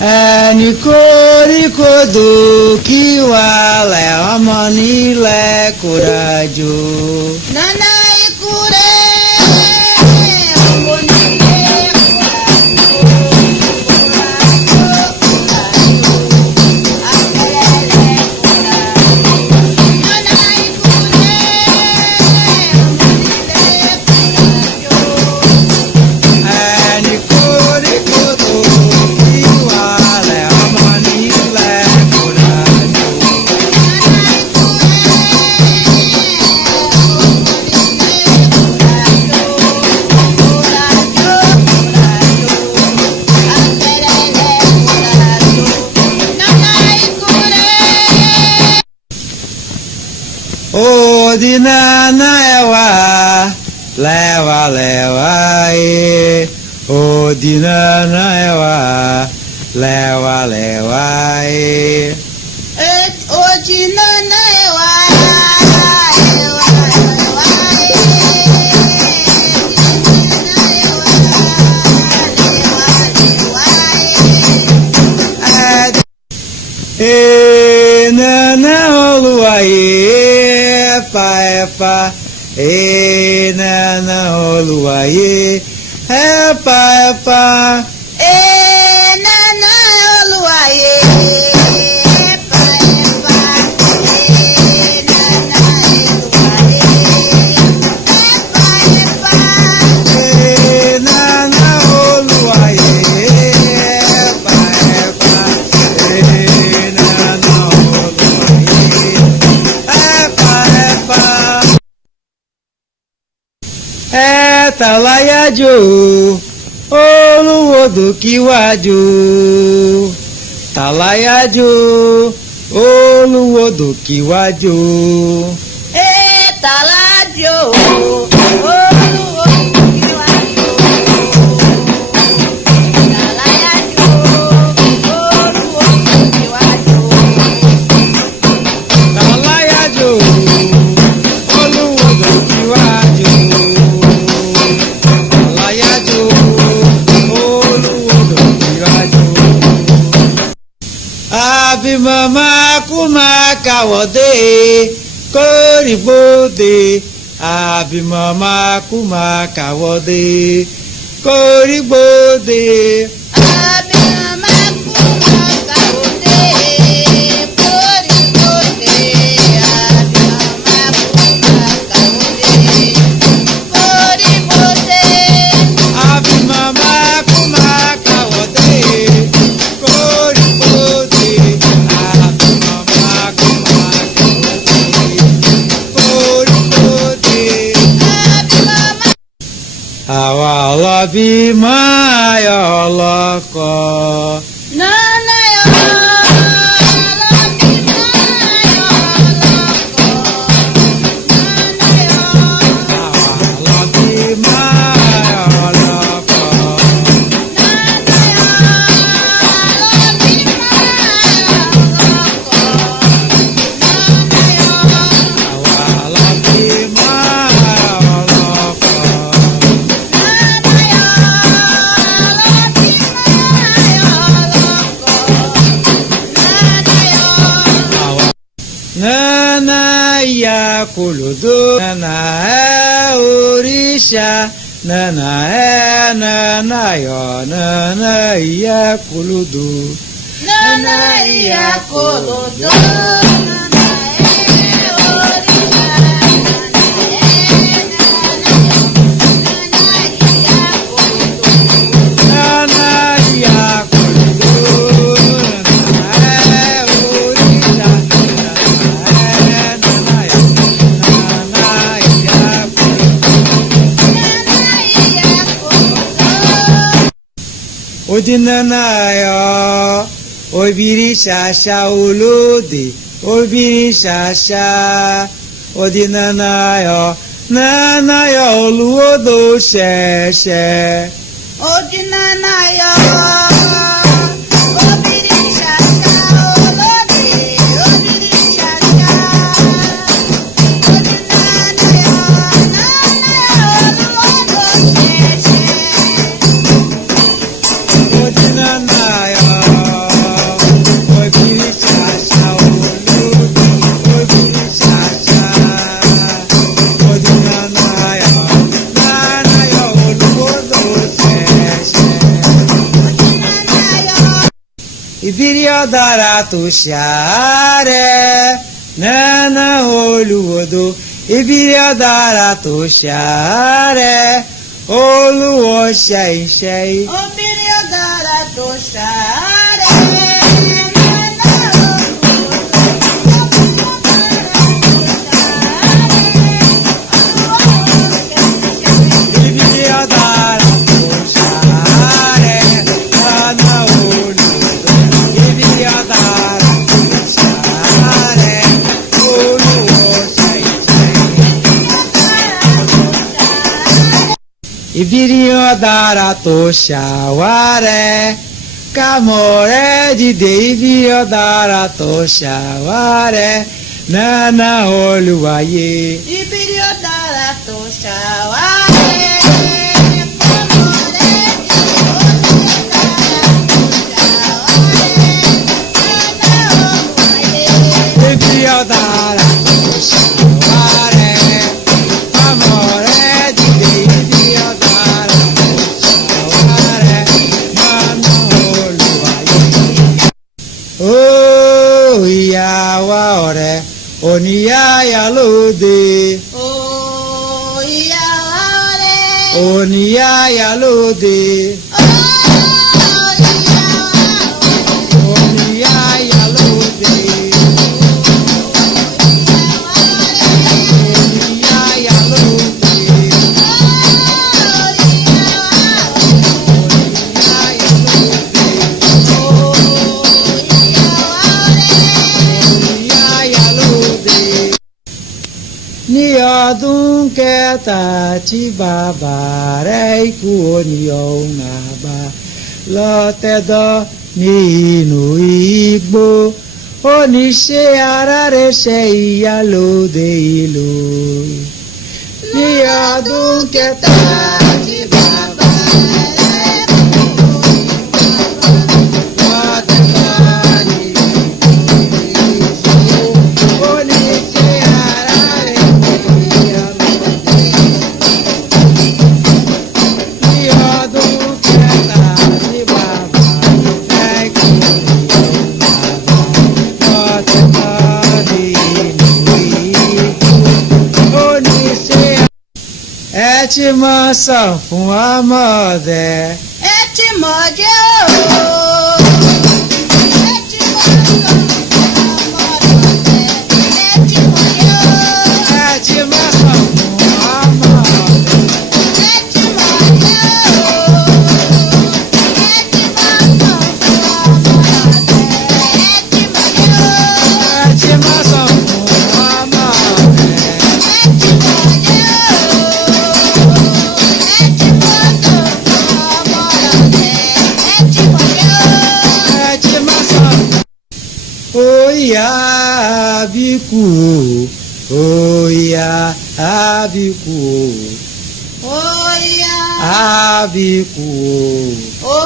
ẹni kórìkòdò kí wà lẹ̀ ọmọ nílẹ̀ kó dájú. Nana ikú rẹ̀ ọmọ nílẹ̀ Odinana ewa, lewa lewa e. Odinana ewa, lewa lewa e. Odinana ewa, lewa lewa e. Nana olua e. Epa epa e. Nana olua e. Epa epa e. Nana olua e. Epa epa e. Nana olua e. Epa epa e. Nana olua e. Epa epa e. Nana olua e. Epa epa ẹ̀tàláyájò olúwodò kíwájú tàláyájò olúwodò kíwájú. Tàlájò olúwo kíwájú. Tàláyájò olúwo kíwájú. Tàláyájò olúwodò kíwájú. Tàláyájò olúwodò kíwájú. Àbímọ̀mọ́ kú máa kàwọ́dé kórìgbòdè. Àbímọ̀mọ́ kú máa kàwọ́dé kórìgbòdè. Àbímọ̀mọ́ kú máa kàwọ́dé kórìgbòdè. Àbímọ̀mọ́ kú máa kàwọ́dé kórìgbòdè. Àwa ọlọ́bí máa yọ ọlọ́kọ. Nana yo, lọ́bí máa yọ lọ́kọ̀. Nana yo, Àwa ọlọ́bí máa yọ ọlọ́kọ. Nana yo, lọ́bí máa yọ lọ́kọ̀. Nana yo, Àwa ọlọ́bí máa yọ ọlọ́kọ. Nana yo, lọ́bí máa yọ lọ́kọ̀. Nana yo. Nana ìyá kòlódó. Nana òrìṣà. Nana nana yọ. Nana ìyá kòlódó. Nana ìyá kòlódó. Nana òrìṣà. Nana ìyá kòlódó. Nana ìyá kòlódó. Nana òrìṣà. Nana ìyá kòlódó. Nana ìyá kòlódó. Odinana yọ. Obìnrin ṣàṣà olóde. Obìnrin ṣàṣà. Odinana yọ. Nana yọ olúwodò ṣẹ̀ṣẹ̀. Odinana yo, obìnrin ṣàṣà olóde, obìnrin ṣàṣà. Odinana yo, nana yo, olúwodò ṣẹ̀ṣẹ̀. Odinana yọ. ìbírí ọ̀dàrà tó ṣàárẹ̀ nánà olùwòdò ìbírí ọ̀dàrà tó ṣàárẹ̀ olúwo ṣẹ̀ṣẹ̀. Obìnrin ọ̀dàrà tó ṣàárẹ̀. ìbírí ọ̀dàrà tó ṣàárẹ̀ nánà olùwòdò ìbírí ọ̀dàrà tó ṣàárẹ̀ olúwo ṣẹ̀ṣẹ̀. ìbírí ọ̀dàrà tó ṣàwárẹ̀ kámọ̀ rẹ̀ dìde ìbírí ọ̀dàrà tó ṣàwárẹ̀ nánà olùwàyè. Ìbírí ọ̀dàrà tó ṣàwárẹ̀. ìbírí ọ̀dàrà tó ṣàwárẹ̀ kámọ̀ rẹ̀ dìde ìbírí ọ̀dàrà tó ṣàwárẹ̀ nánà olùwàyè. ó ìyàwó ọ̀rẹ́ oníyàyà lóde Ó ìyàwó rẹ̀. oníyàyà lóde oníyàyà lóde oníyàyà lóde oníyàyà lóde. ní ọdún kẹta tí bàbá rẹ̀ kú oníyọ̀hún àbá lọ́tẹ̀dọ̀ ní inú igbó ó ní ṣe ara rẹ̀ ṣe ìyálóde ìlú. ní ọdún kẹta tí bàbá rẹ̀ kú lọ́tẹ̀dọ̀ ní inú igbó ó ní ṣe ara rẹ̀ ṣe ìyálóde. ní ọdún kẹta tí bàbá rẹ̀ kú lọ́tẹ̀dọ̀ ní inú igbó ó ní ṣe ẹ ti mọ sàn fún ọmọdé. Ẹ ti mọ̀ jẹ́ o. Ẹ ti mọ̀ sọ ọmọ ọ̀dọ̀. Ẹ ti mọ̀ jẹ́ o. ẹ ti mọ sàn fún ọmọdé. Ẹ ti mọ̀ jẹ́ o. Ẹ ti mọ̀ sọ ọmọ ọ̀dọ̀. Ẹ ti mọ̀ jẹ́ o. ẹ ti mọ sàn fún ọmọdé. Ẹ ti mọ̀ jẹ́ o. Ẹ ti mọ̀ sọ ọmọ ọ̀dọ̀. Ẹ ti mọ̀ jẹ́ o. ẹ ti mọ sàn. Oya àbíkú o, oya àbíkú o, Oya, àbíkú o,